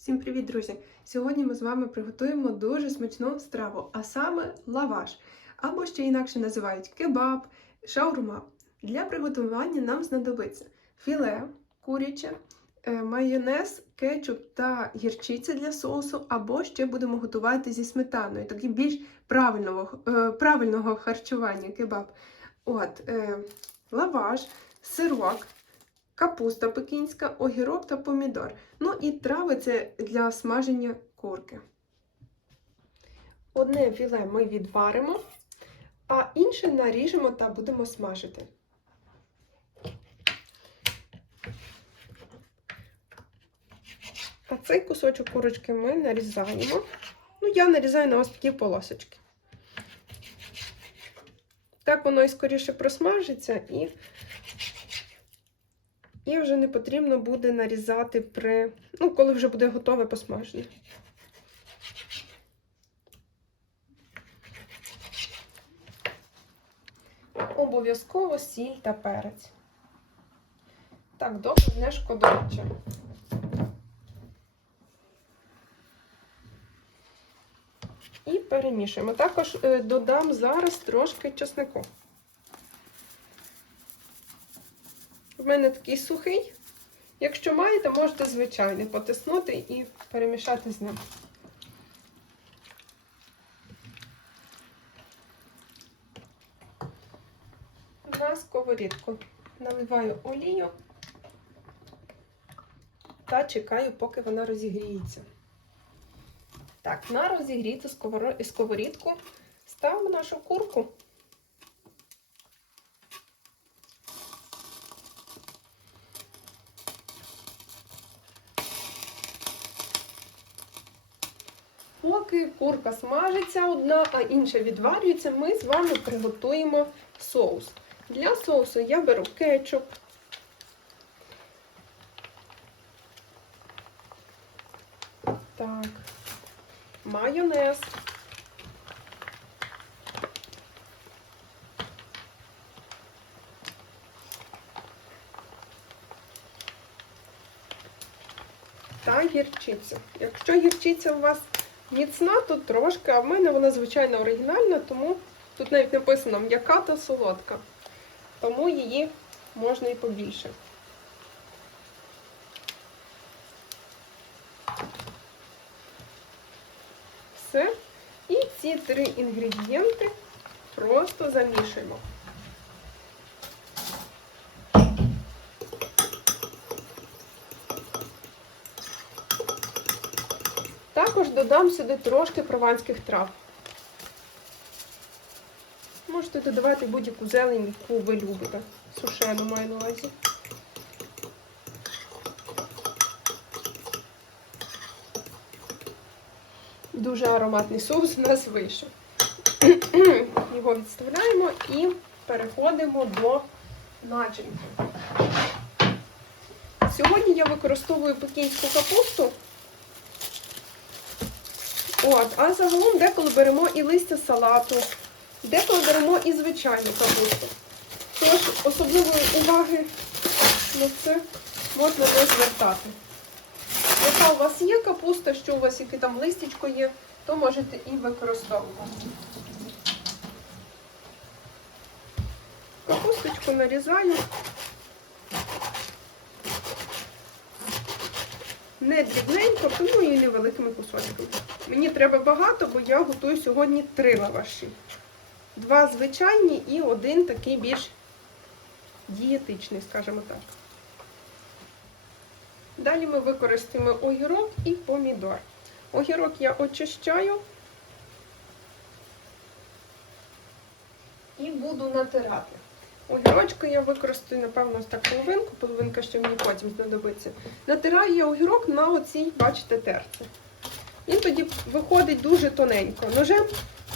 Всім привіт, друзі! Сьогодні ми з вами приготуємо дуже смачну страву, а саме лаваш, або ще інакше називають кебаб, шаурма. Для приготування нам знадобиться філе куряче, е, майонез, кетчуп та гірчиця для соусу, або ще будемо готувати зі сметаною, такий більш правильного, е, правильного харчування кебаб. От, е, лаваш, сирок, капуста пекінська, огірок та помідор. Ну і трави це для смаження курки. Одне філе ми відваримо, а інше наріжемо та будемо смажити. А цей кусочок курочки ми нарізаємо. Ну, я нарізаю на ось такі полосочки. Так воно і скоріше просмажиться і і вже не потрібно буде нарізати при, ну, коли вже буде готове посмаження. Обов'язково сіль та перець. Так, добре, не шкодуючи. І перемішуємо. Також е, додам зараз трошки чеснику. В мене такий сухий. Якщо маєте, можете звичайний потиснути і перемішати з ним. На сковорідку наливаю олію та чекаю, поки вона розігріється. Так, на розігріту сковорідку ставимо нашу курку. Поки курка смажиться одна, а інша відварюється, ми з вами приготуємо соус. Для соусу я беру кетчуп. Так, майонез. Та гірчицю. Якщо гірчиця у вас міцна, то трошки, а в мене вона звичайно оригінальна, тому тут навіть написано м'яка та солодка. Тому її можна і побільше. Все. І ці три інгредієнти просто замішуємо. Також додам сюди трошки прованських трав. Можете додавати будь-яку зелень, яку ви любите. Сушену маю на увазі. Дуже ароматний соус у нас вийшов. Його відставляємо і переходимо до начинки. Сьогодні я використовую пекінську капусту. От, а загалом деколи беремо і листя салату, деколи беремо і звичайну капусту. Тож особливої уваги на це можна не звертати. Яка у вас є капуста, що у вас яке там листячко є, то можете і використовувати. Капусточку нарізаю. Не дрібненько, тому і невеликими кусочками. Мені треба багато, бо я готую сьогодні три лаваші. Два звичайні і один такий більш дієтичний, скажімо так. Далі ми використаємо огірок і помідор. Огірок я очищаю і буду натирати. Огірочку я використаю, напевно, ось так половинку, половинка ще мені потім знадобиться. Натираю я огірок на оцій, бачите, терці. Він тоді виходить дуже тоненько. Ножем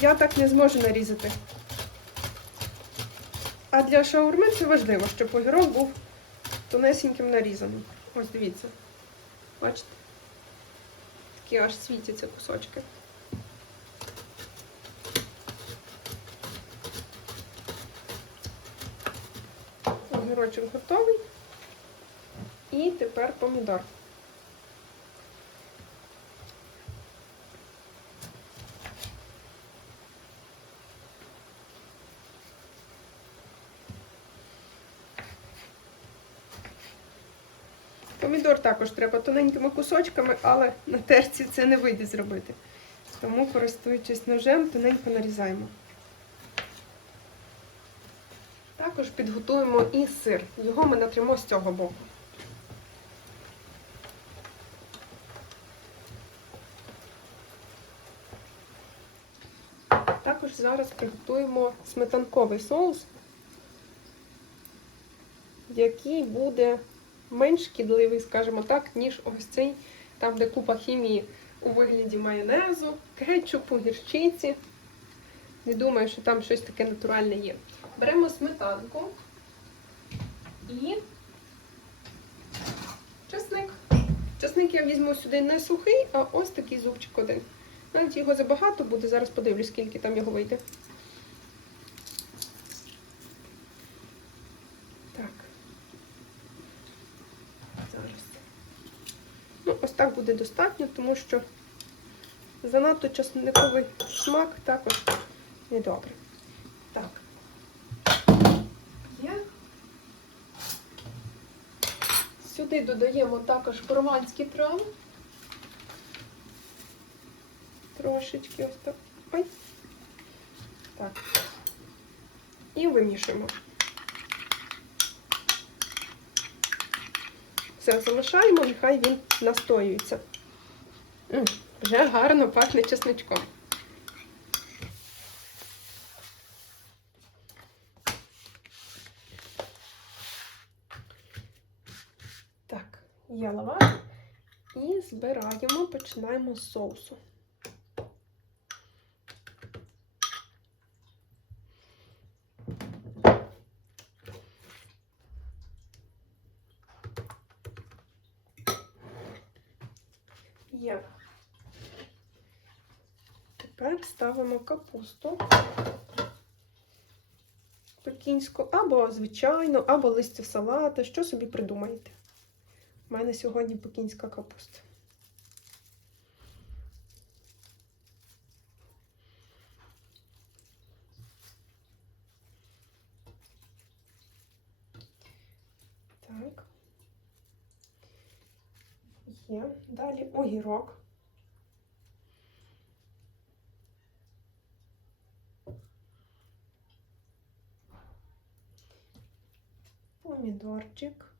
я так не зможу нарізати. А для шаурми це важливо, щоб огірок був тонесеньким нарізаним. Ось дивіться. Бачите? Такі аж світяться кусочки. Сирочок готовий. І тепер помідор. Помідор також треба тоненькими кусочками, але на терці це не вийде зробити. Тому, користуючись ножем, тоненько нарізаємо. Також підготуємо і сир. Його ми натримо з цього боку. Також зараз приготуємо сметанковий соус, який буде менш шкідливий, скажімо так, ніж ось цей, там, де купа хімії у вигляді майонезу, кетчупу, гірчиці. Не думаю, що там щось таке натуральне є. Беремо сметанку і чесник. Чесник я візьму сюди не сухий, а ось такий зубчик один. Навіть його забагато буде, зараз подивлюсь, скільки там його вийде. Так. Зараз. Ну, ось так буде достатньо, тому що занадто часниковий смак також недобре. Так. Є. Сюди додаємо також прованські трави. Трошечки ось так. Ой. Так. І вимішуємо. Все, залишаємо, нехай він настоюється. М, Вже гарно пахне чесничком. Так, є лаваш. І збираємо, починаємо з соусу. Є. Тепер ставимо капусту пекінську, або звичайну, або листя салата. Що собі придумаєте? У мене сьогодні пекінська капуста. Так. Є. Далі огірок. Помідорчик.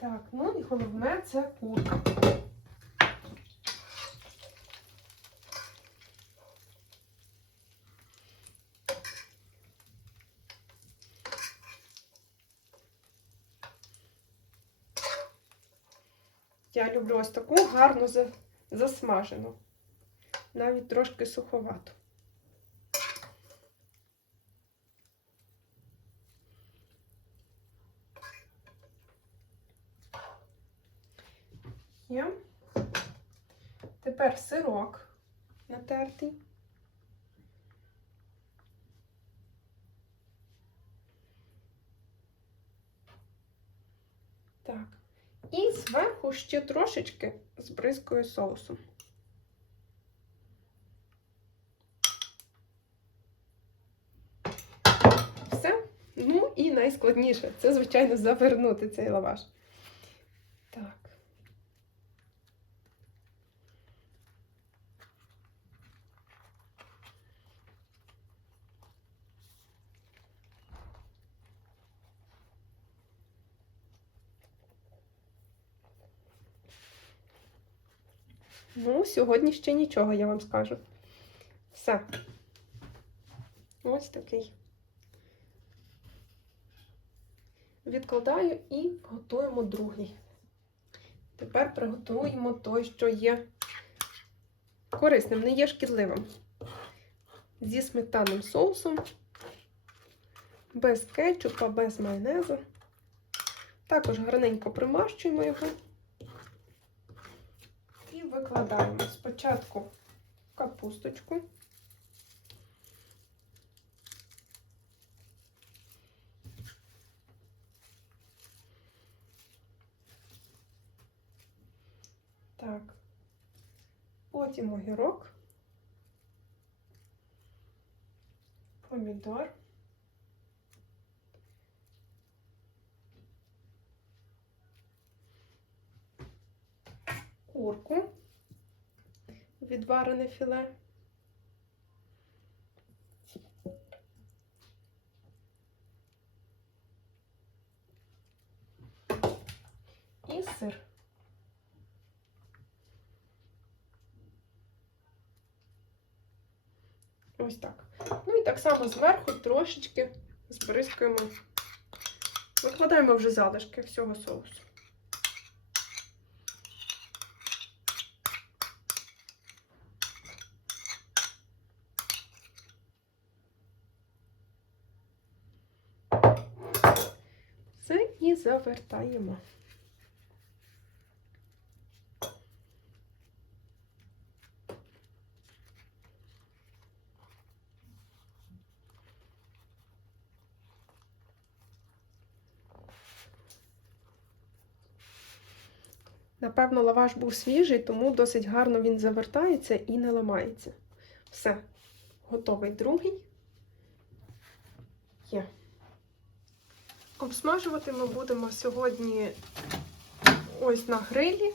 Так, ну і головне це курка. Я люблю ось таку гарно засмажену. Навіть трошки суховату. Є. Тепер сирок натертий. Так. І зверху ще трошечки збризкою соусом. Все. Ну і найскладніше це, звичайно, завернути цей лаваш. Так. Ну, сьогодні ще нічого, я вам скажу. Все. Ось такий. Відкладаю і готуємо другий. Тепер приготуємо той, що є корисним, не є шкідливим. Зі сметанним соусом, без кетчупа, без майонезу. Також гарненько примащуємо його. І викладаємо спочатку капусточку. Так. Потім огірок, помідор. Відварене філе. І сир. Ось так. Ну і так само зверху трошечки збризкуємо. Викладаємо вже залишки всього соусу. Все і завертаємо. Напевно, лаваш був свіжий, тому досить гарно він завертається і не ламається. Все, готовий другий. Є. Обсмажувати ми будемо сьогодні ось на грилі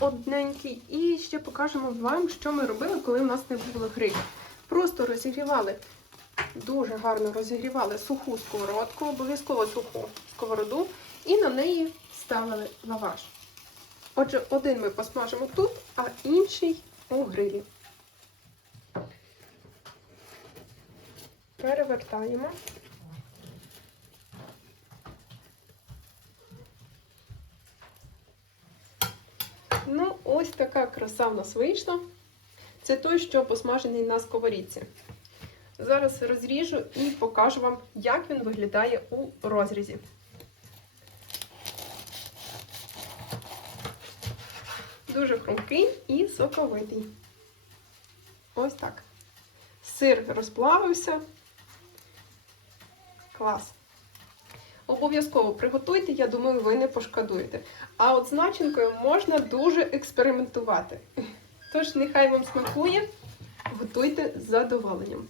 одненький. І ще покажемо вам, що ми робили, коли в нас не було грилю. Просто розігрівали, дуже гарно розігрівали суху сковородку, обов'язково суху сковороду, і на неї ставили лаваш. Отже, один ми посмажимо тут, а інший у грилі. Перевертаємо. Ну, ось така краса в нас вийшла. Це той, що посмажений на сковорідці. Зараз розріжу і покажу вам, як він виглядає у розрізі. Дуже хрумкий і соковитий. Ось так. Сир розплавився. Клас. Обов'язково приготуйте, я думаю, ви не пошкодуєте. А от з начинкою можна дуже експериментувати. Тож, нехай вам смакує, готуйте з задоволенням.